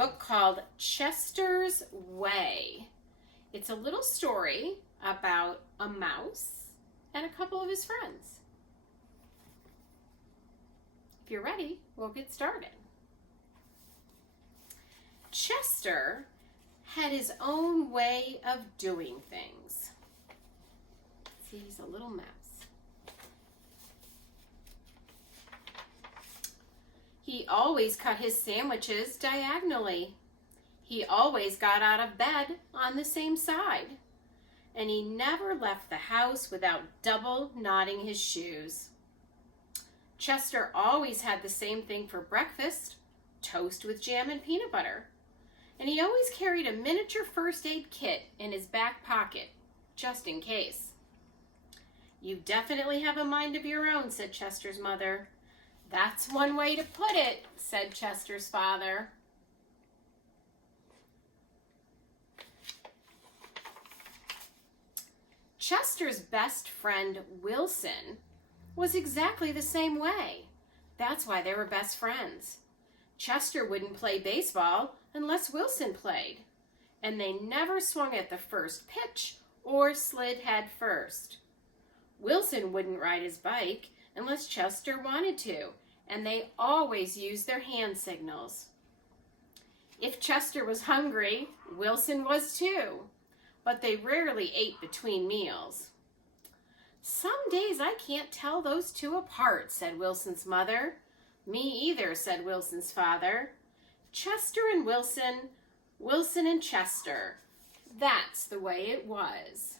book called Chester's Way. It's a little story about a mouse and a couple of his friends. If you're ready, we'll get started. Chester had his own way of doing things. See, he's a little mouse. He always cut his sandwiches diagonally. He always got out of bed on the same side. And he never left the house without double knotting his shoes. Chester always had the same thing for breakfast, toast with jam and peanut butter. And he always carried a miniature first aid kit in his back pocket, just in case. "You definitely have a mind of your own," said Chester's mother. "That's one way to put it," said Chester's father. Chester's best friend, Wilson, was exactly the same way. That's why they were best friends. Chester wouldn't play baseball unless Wilson played, and they never swung at the first pitch or slid head first. Wilson wouldn't ride his bike unless Chester wanted to, and they always used their hand signals. If Chester was hungry, Wilson was too, but they rarely ate between meals. "Some days I can't tell those two apart," said Wilson's mother. "Me either," said Wilson's father. Chester and Wilson, Wilson and Chester. That's the way it was.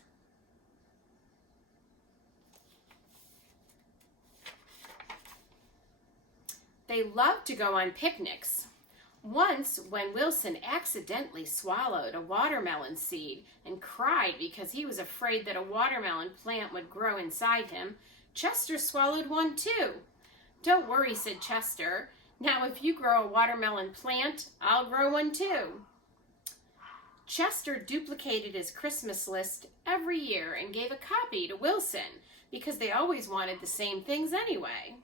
They loved to go on picnics. Once, when Wilson accidentally swallowed a watermelon seed and cried because he was afraid that a watermelon plant would grow inside him, Chester swallowed one too. "Don't worry," said Chester. "Now if you grow a watermelon plant, I'll grow one too." Chester duplicated his Christmas list every year and gave a copy to Wilson because they always wanted the same things anyway.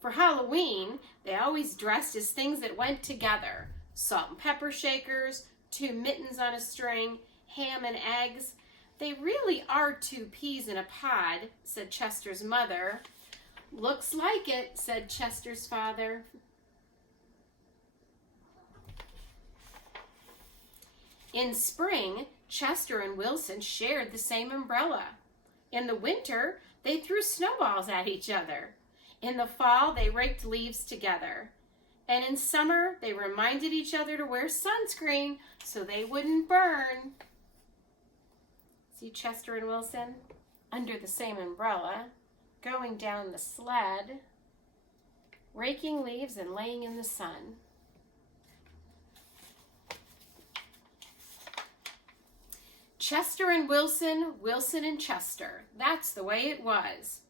For Halloween, they always dressed as things that went together: salt and pepper shakers, 2 mittens on a string, ham and eggs. "They really are 2 peas in a pod," said Chester's mother. "Looks like it," said Chester's father. In spring, Chester and Wilson shared the same umbrella. In the winter, they threw snowballs at each other. In the fall, they raked leaves together. And in summer, they reminded each other to wear sunscreen so they wouldn't burn. See Chester and Wilson under the same umbrella, going down the sled, raking leaves and laying in the sun. Chester and Wilson, Wilson and Chester. That's the way it was.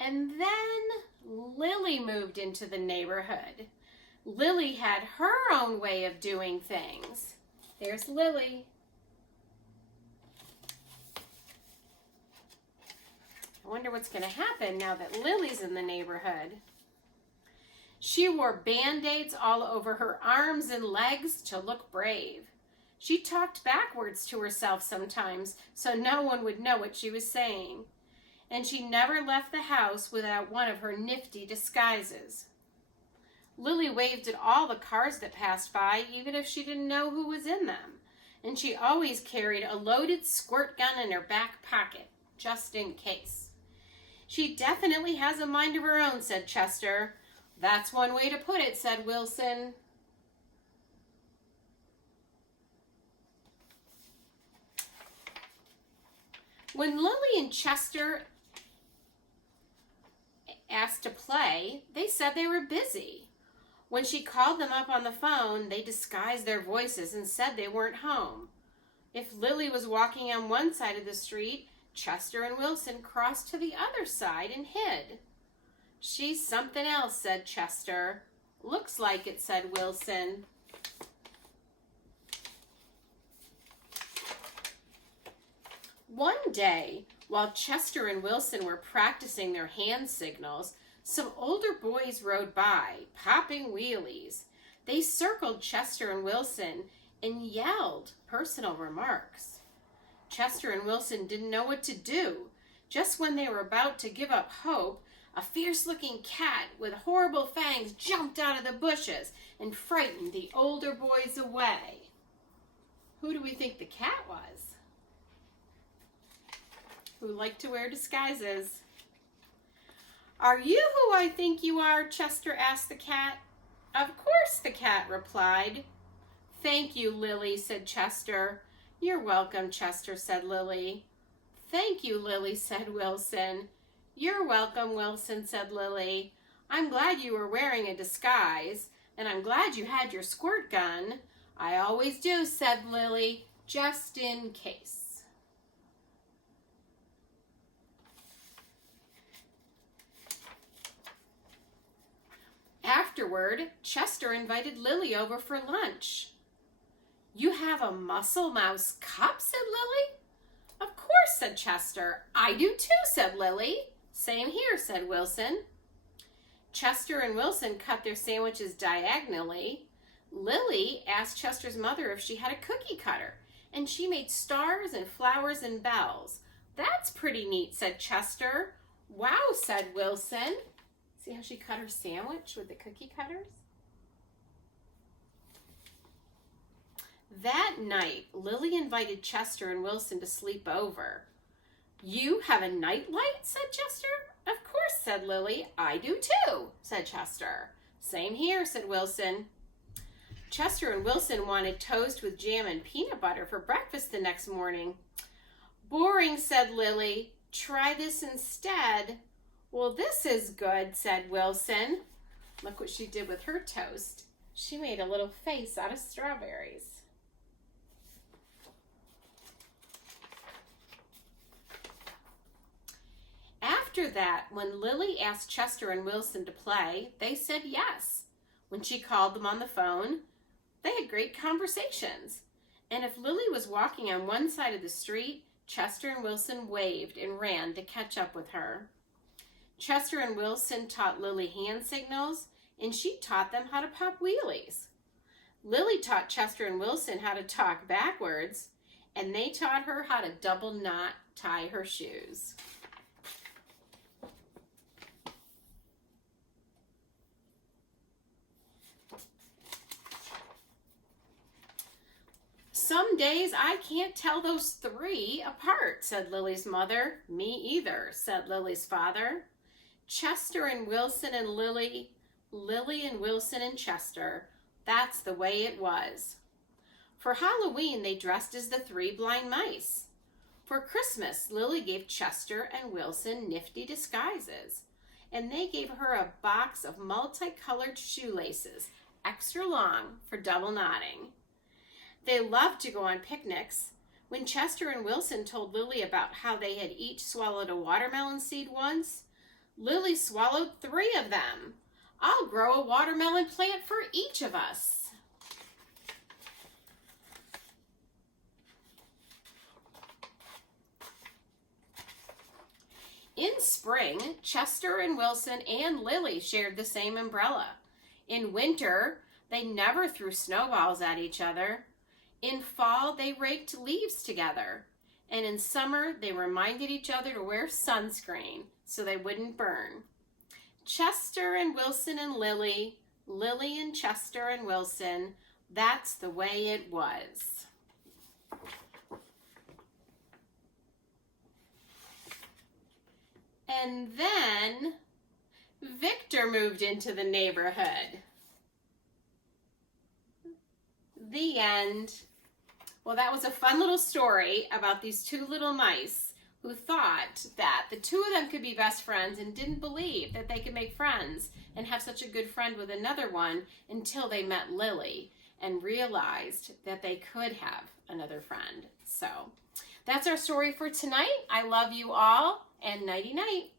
And then Lily moved into the neighborhood. Lily had her own way of doing things. There's Lily. I wonder what's going to happen now that Lily's in the neighborhood. She wore Band-Aids all over her arms and legs to look brave. She talked backwards to herself sometimes so no one would know what she was saying. And she never left the house without one of her nifty disguises. Lily waved at all the cars that passed by, even if she didn't know who was in them. And she always carried a loaded squirt gun in her back pocket, just in case. "She definitely has a mind of her own," said Chester. "That's one way to put it," said Wilson. When Lily and Chester asked to play, they said they were busy. When she called them up on the phone, they disguised their voices and said they weren't home. If Lily was walking on one side of the street, Chester and Wilson crossed to the other side and hid. "She's something else," said Chester. "Looks like it," said Wilson. One day, while Chester and Wilson were practicing their hand signals, some older boys rode by, popping wheelies. They circled Chester and Wilson and yelled personal remarks. Chester and Wilson didn't know what to do. Just when they were about to give up hope, a fierce-looking cat with horrible fangs jumped out of the bushes and frightened the older boys away. Who do we think the cat was? Who liked to wear disguises? Are you who I think you are? Chester asked the cat. Of course, the cat replied. Thank you, Lily, said Chester. You're welcome, Chester, said Lily. Thank you, Lily, said Wilson. You're welcome, Wilson, said Lily. I'm glad you were wearing a disguise, and I'm glad you had your squirt gun. I always do, said Lily, just in case. Afterward, Chester invited Lily over for lunch. You have a Muscle Mouse cup, said Lily. Of course, said Chester. I do too, said Lily. Same here, said Wilson. Chester and Wilson cut their sandwiches diagonally. Lily asked Chester's mother if she had a cookie cutter, and she made stars and flowers and bells. That's pretty neat, said Chester. Wow, said Wilson. See how she cut her sandwich with the cookie cutters? That night, Lily invited Chester and Wilson to sleep over. You have a nightlight, said Chester. Of course, said Lily. I do too, said Chester. Same here, said Wilson. Chester and Wilson wanted toast with jam and peanut butter for breakfast the next morning. Boring, said Lily. Try this instead. Well, this is good, said Wilson. Look what she did with her toast. She made a little face out of strawberries. After that, when Lily asked Chester and Wilson to play, they said yes. When she called them on the phone, they had great conversations. And if Lily was walking on one side of the street, Chester and Wilson waved and ran to catch up with her. Chester and Wilson taught Lily hand signals, and she taught them how to pop wheelies. Lily taught Chester and Wilson how to talk backwards, and they taught her how to double knot tie her shoes. Some days I can't tell those three apart, said Lily's mother. Me either, said Lily's father. Chester and Wilson and Lily, Lily and Wilson and Chester. That's the way it was. For Halloween, they dressed as the three blind mice. For Christmas, Lily gave Chester and Wilson nifty disguises, and they gave her a box of multicolored shoelaces, extra long for double knotting. They loved to go on picnics. When Chester and Wilson told Lily about how they had each swallowed a watermelon seed once, Lily swallowed 3 of them. I'll grow a watermelon plant for each of us. In spring, Chester and Wilson and Lily shared the same umbrella. In winter, they never threw snowballs at each other. In fall, they raked leaves together. And in summer, they reminded each other to wear sunscreen so they wouldn't burn. Chester and Wilson and Lily, Lily and Chester and Wilson, that's the way it was. And then Victor moved into the neighborhood. The end. Well, that was a fun little story about these 2 little mice who thought that the 2 of them could be best friends and didn't believe that they could make friends and have such a good friend with another one until they met Lily and realized that they could have another friend. So that's our story for tonight. I love you all, and nighty-night.